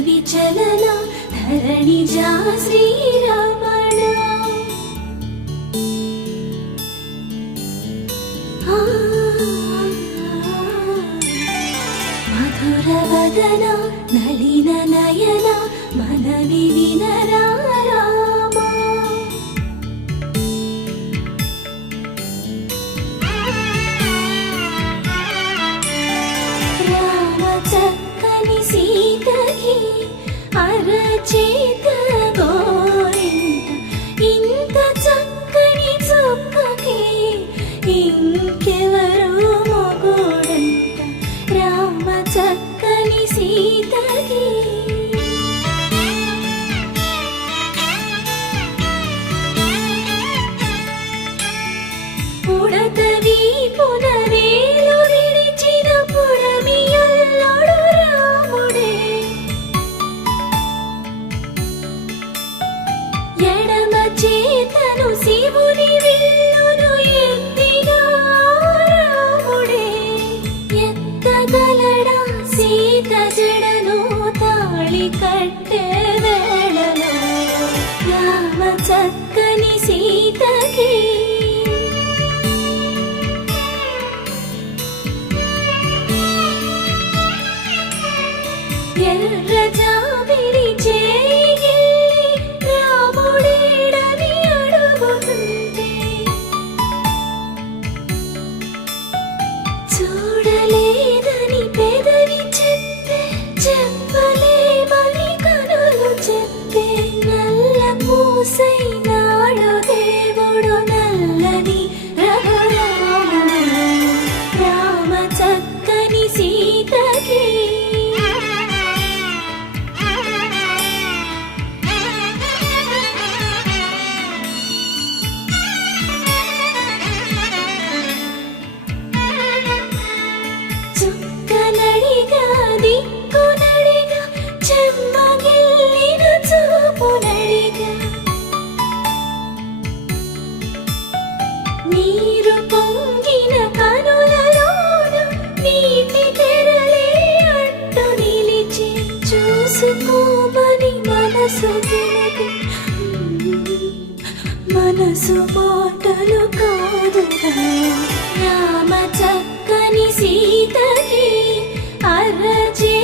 విచలన ధరణిజా శ్రీరమణ మధుర వదన నళిన నయన మనవి వినరా సీతకి అరచేత గోరింట ఇంత చక్కని చుక్కకి ఇంకెవరు మొగుడంట రామ చక్కని సీతకి పుడతవి పునవేలు విడిచిన పుడమియల్లోడు చేతను శివుని విల్లును ఎత్తిగా రాముడే ఎత్తగలడా సీత జడను తాళి కట్టే వేళలో రామ చక్కని సీతకి ఎర్ర జాబిలి చేయి చూడలేదని పెదవి చెప్పే చెప్పలేమని కనులు చెప్పే నల్ల పూసై నాడు దేవుడు నల్లని రఘురాముడు రామ చక్కని సీతకి చుక్కనడిగా దిక్కునడిగా చెమ్మగిల్లిన చూపునడిగా నీరు పొంగిన కనులలోన నీటి తెరలే అడ్డు నిలిచి చూసుకోమని మనసు గినది మనసు మాటలు కాదుగా రామ చక్కని సీతకి అరచే